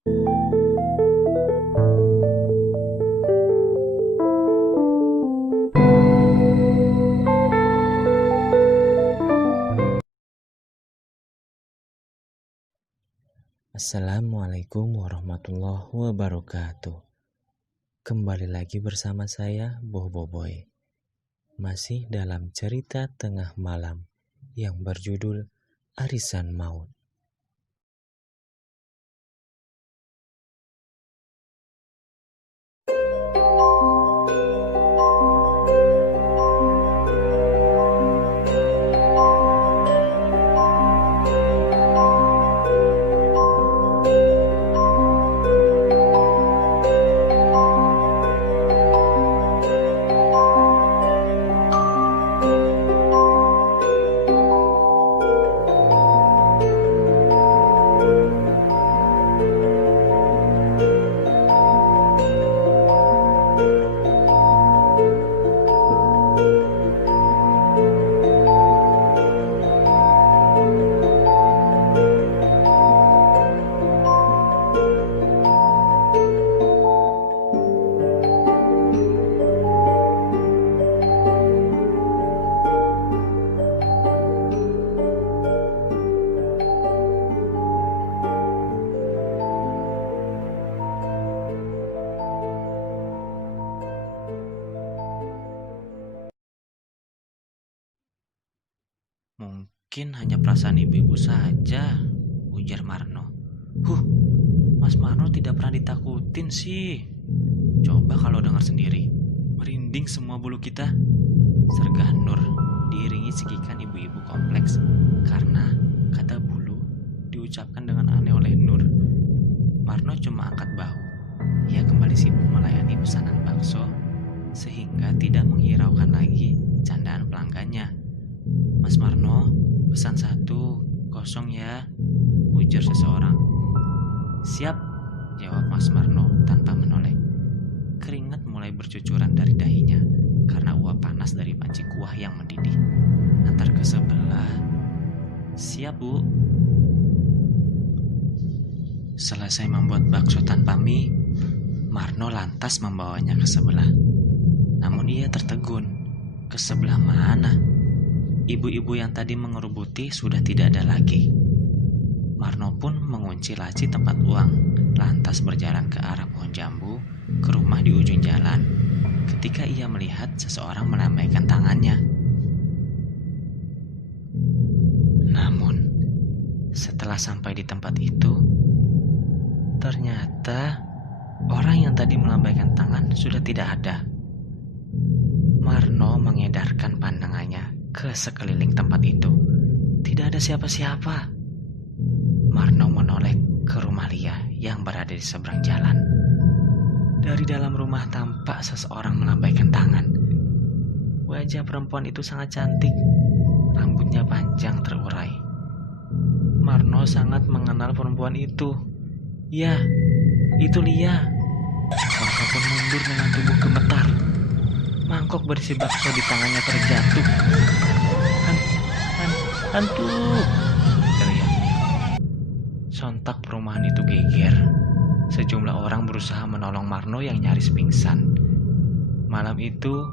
Assalamualaikum warahmatullahi wabarakatuh. Kembali lagi bersama saya, Bobo Boy. Masih dalam cerita tengah malam yang berjudul Arisan Maut. Mungkin hanya perasaan ibu-ibu saja, ujar Marno. Mas Marno tidak pernah ditakutin sih. Coba kalau dengar sendiri, merinding semua bulu kita. Sergah Nur, diiringi cekikan ibu-ibu kompleks, karena kata bulu diucapkan dengan aneh oleh Nur. Marno cuma angkat bahu. Ia kembali sibuk melayani pesanan bakso, sehingga tidak menghiraukan lagi candaan pelanggannya. Mas Marno, pesan 1, kosong ya, ujar seseorang. Siap, jawab Mas Marno tanpa menoleh. Keringat mulai bercucuran dari dahinya karena uap panas dari panci kuah yang mendidih. Antar ke sebelah. Siap, Bu. Selesai membuat bakso tanpa mie, Marno lantas membawanya ke sebelah. Namun ia tertegun. Ke sebelah mana? Ibu-ibu yang tadi mengerubuti sudah tidak ada lagi. Marno pun mengunci laci tempat uang, lantas berjalan ke arah pohon jambu, ke rumah di ujung jalan, ketika ia melihat seseorang melambaikan tangannya. Namun, setelah sampai di tempat itu, ternyata orang yang tadi melambaikan tangan sudah tidak ada. Marno mengedarkan pandangannya ke sekeliling tempat itu. Tidak ada siapa-siapa. Marno menoleh ke rumah Lia yang berada di seberang jalan. Dari dalam rumah tampak seseorang melambaikan tangan. Wajah perempuan itu sangat cantik. Rambutnya panjang terurai. Marno sangat mengenal perempuan itu. Ya, itu Lia. Maka pun mundur dengan tubuh gemetar. Mangkok berisi bakso di tangannya terjatuh. Hantu! Teriaknya. Sontak perumahan itu geger. Sejumlah orang berusaha menolong Marno yang nyaris pingsan. Malam itu,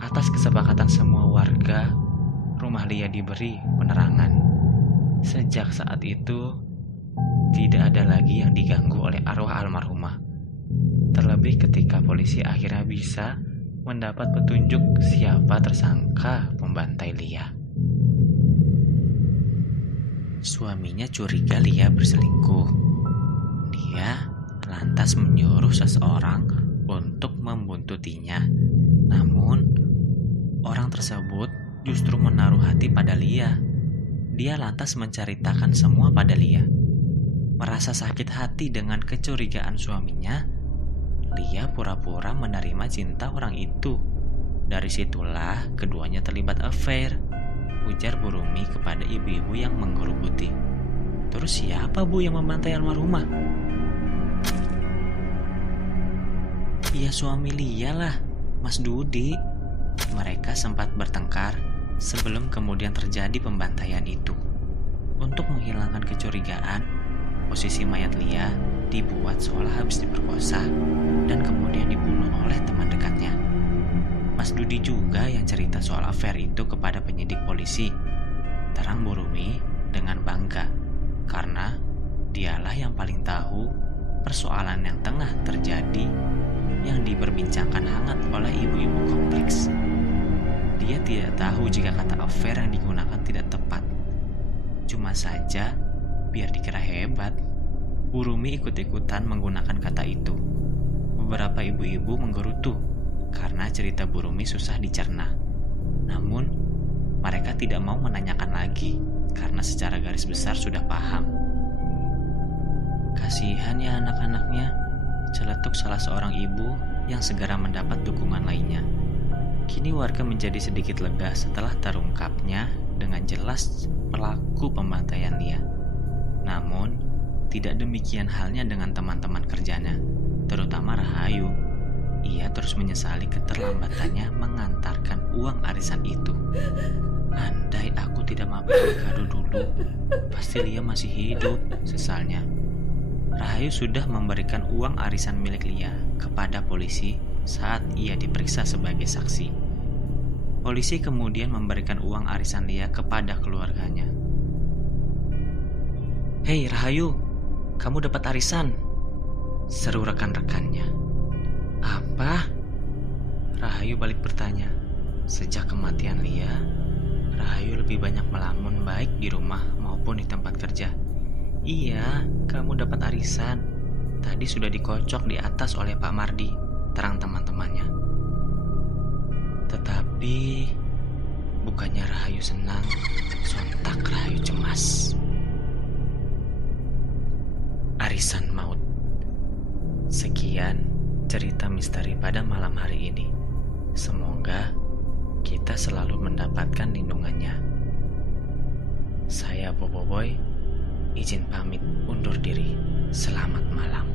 atas kesepakatan semua warga, rumah Lia diberi penerangan. Sejak saat itu, tidak ada lagi yang diganggu oleh arwah almarhumah. Terlebih ketika polisi akhirnya bisa mendapat petunjuk siapa tersangka pembantai Lia. Suaminya curiga Lia berselingkuh. Dia lantas menyuruh seseorang untuk membuntutinya. Namun, orang tersebut justru menaruh hati pada Lia. Dia lantas menceritakan semua pada Lia. Merasa sakit hati dengan kecurigaan suaminya, Lia pura-pura menerima cinta orang itu. Dari situlah keduanya terlibat affair, ujar Bu Rumi kepada ibu-ibu yang menggerubuti. Terus siapa Bu yang membantai almarhumah? Ya suami Lia lah, Mas Dudi. Mereka sempat bertengkar sebelum kemudian terjadi pembantaian itu. Untuk menghilangkan kecurigaan, posisi mayat Lia dibuat seolah habis diperkosa dan kemudian dibunuh oleh teman dekatnya. Mas Dudi juga yang cerita soal affair itu kepada penyidik polisi. Terang Bu Rumi dengan bangga karena dialah yang paling tahu persoalan yang tengah terjadi yang diperbincangkan hangat oleh ibu-ibu kompleks. Dia tidak tahu jika kata affair yang digunakan tidak tepat. Cuma saja, biar dikira hebat, Bu Rumi ikut-ikutan menggunakan kata itu. Beberapa ibu-ibu menggerutu karena cerita Bu Rumi susah dicerna. Namun, mereka tidak mau menanyakan lagi karena secara garis besar sudah paham. Kasihan ya anak-anaknya, celetuk salah seorang ibu yang segera mendapat dukungan lainnya. Kini warga menjadi sedikit lega setelah terungkapnya dengan jelas pelaku pembantaian Lia. Namun, tidak demikian halnya dengan teman-teman kerjanya, terutama Rahayu. Ia terus menyesali keterlambatannya mengantarkan uang arisan itu. Andai aku tidak mampir kado dulu, pasti Lia masih hidup, sesalnya. Rahayu sudah memberikan uang arisan milik Lia kepada polisi saat ia diperiksa sebagai saksi. Polisi kemudian memberikan uang arisan Lia kepada keluarganya. "Hei Rahayu, kamu dapat arisan," seru rekan-rekannya. "Apa?" Rahayu balik bertanya. Sejak kematian Lia, Rahayu lebih banyak melamun baik di rumah maupun di tempat kerja. "Iya, kamu dapat arisan. Tadi sudah dikocok di atas oleh Pak Mardi," terang teman-temannya. Tetapi bukannya Rahayu senang, sontak Rahayu cemas. Arisan maut. Sekian cerita misteri pada malam hari ini. Semoga kita selalu mendapatkan lindungannya. Saya Boboiboy, izin pamit undur diri. Selamat malam.